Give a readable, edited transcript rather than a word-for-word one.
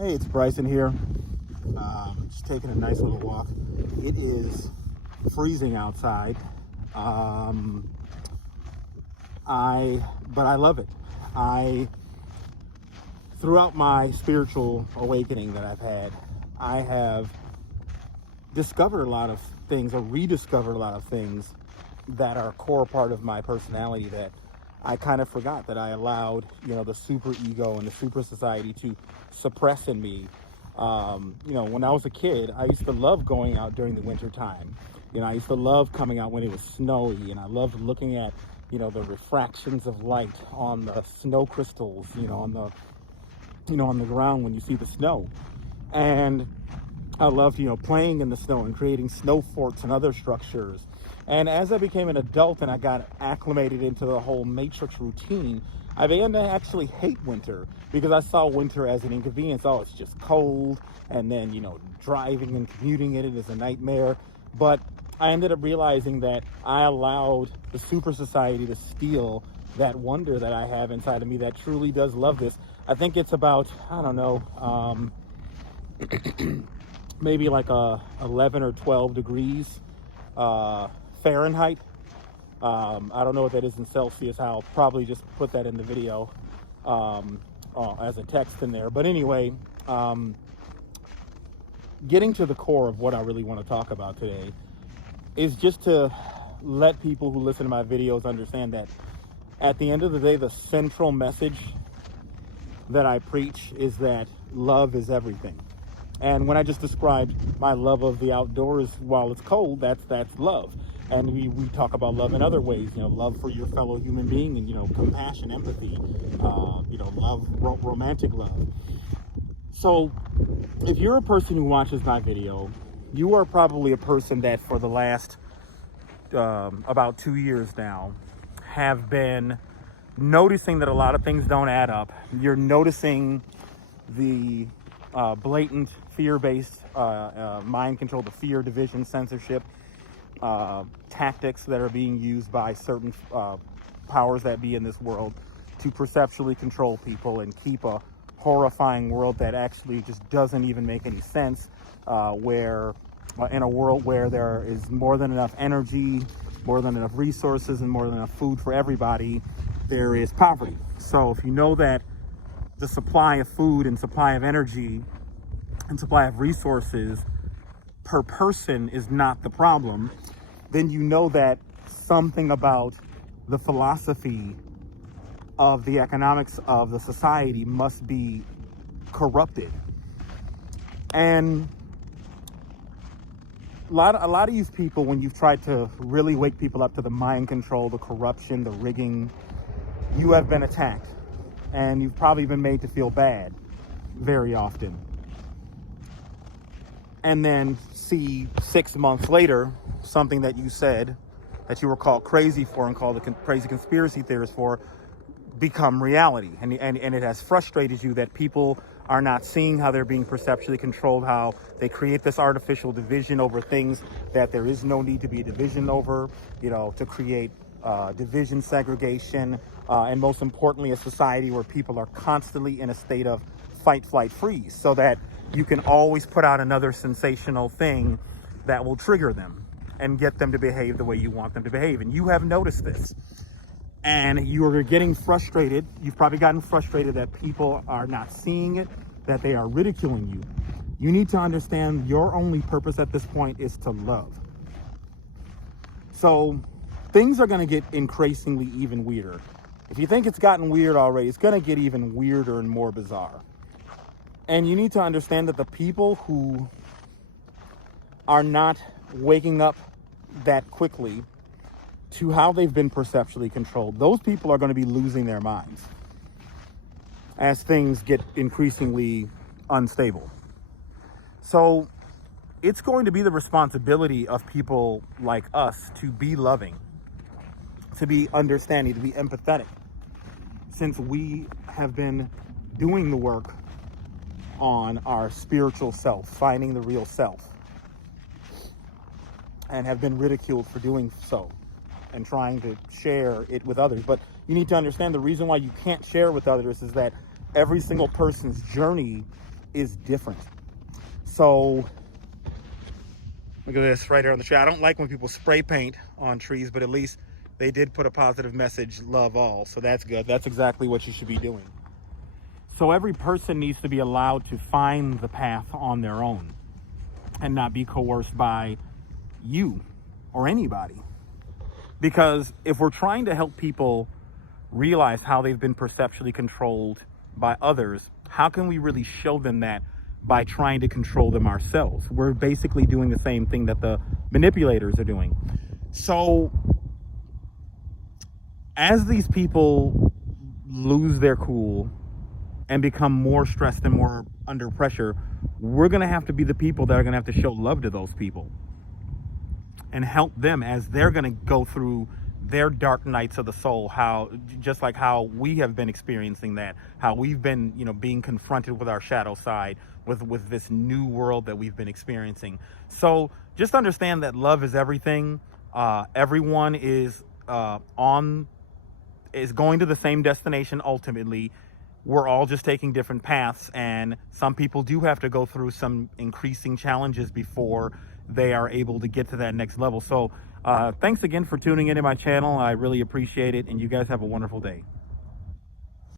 Hey, it's Bryson here. Just taking a nice little walk. It is freezing outside. But I love it. Throughout my spiritual awakening that I've had, I have discovered a lot of things, or rediscovered a lot of things that are a core part of my personality that I kind of forgot that I allowed, the super ego and the super society to suppress in me. When I was a kid, I used to love going out during the winter time. I used to love coming out when it was snowy, and I loved looking at, the refractions of light on the snow crystals, on the ground when you see the snow. And I loved, playing in the snow and creating snow forts and other structures. And as I became an adult and I got acclimated into the whole matrix routine, I began to actually hate winter because I saw winter as an inconvenience. Oh, it's just cold. And then, driving and commuting in it is a nightmare. But I ended up realizing that I allowed the super society to steal that wonder that I have inside of me that truly does love this. I think it's about, maybe like 11 or 12 degrees Fahrenheit. I don't know what that is in Celsius. I'll probably just put that in the video as a text in there. But anyway, getting to the core of what I really want to talk about today is just to let people who listen to my videos understand that at the end of the day, the central message that I preach is that love is everything. And when I just described my love of the outdoors while it's cold, that's love. And we talk about love in other ways, love for your fellow human being and, compassion, empathy, love, romantic love. So if you're a person who watches my video, you are probably a person that for the last about 2 years now have been noticing that a lot of things don't add up. You're noticing the blatant fear-based mind control, the fear, division, censorship tactics that are being used by certain powers that be in this world to perceptually control people and keep a horrifying world that actually just doesn't even make any sense, where in a world where there is more than enough energy, more than enough resources, and more than enough food for everybody, there is poverty. So if you know that the supply of food and supply of energy and supply of resources per person is not the problem, then you know that something about the philosophy of the economics of the society must be corrupted. And a lot of these people, when you've tried to really wake people up to the mind control, the corruption, the rigging, you have been attacked. And you've probably been made to feel bad very often. And then see 6 months later, something that you said that you were called crazy for and called a crazy conspiracy theorist for become reality. And it has frustrated you that people are not seeing how they're being perceptually controlled, how they create this artificial division over things that there is no need to be a division over, to create division, segregation, and most importantly, a society where people are constantly in a state of fight, flight, freeze, so that you can always put out another sensational thing that will trigger them and get them to behave the way you want them to behave. And you have noticed this. And you are getting frustrated. You've probably gotten frustrated that people are not seeing it, that they are ridiculing you. You need to understand your only purpose at this point is to love. So things are going to get increasingly even weirder. If you think it's gotten weird already, it's going to get even weirder and more bizarre. And you need to understand that the people who are not waking up that quickly to how they've been perceptually controlled, those people are going to be losing their minds as things get increasingly unstable. So it's going to be the responsibility of people like us to be loving, to be understanding, to be empathetic, since we have been doing the work on our spiritual self, finding the real self, and have been ridiculed for doing so and trying to share it with others. But you need to understand the reason why you can't share with others is that every single person's journey is different. So look at this right here on the tree. I don't like when people spray paint on trees, but at least they did put a positive message, love all. So that's good. That's exactly what you should be doing. So every person needs to be allowed to find the path on their own and not be coerced by you or anybody. Because if we're trying to help people realize how they've been perceptually controlled by others, how can we really show them that by trying to control them ourselves? We're basically doing the same thing that the manipulators are doing. So as these people lose their cool and become more stressed and more under pressure, we're going to have to be the people that are going to have to show love to those people and help them as they're going to go through their dark nights of the soul, how just like how we have been experiencing that, how we've been, you know, being confronted with our shadow side, with this new world that we've been experiencing. So just understand that love is everything. Everyone is going to the same destination ultimately. We're all just taking different paths, and some people do have to go through some increasing challenges before they are able to get to that next level. So thanks again for tuning into my channel. I really appreciate it, and you guys have a wonderful day.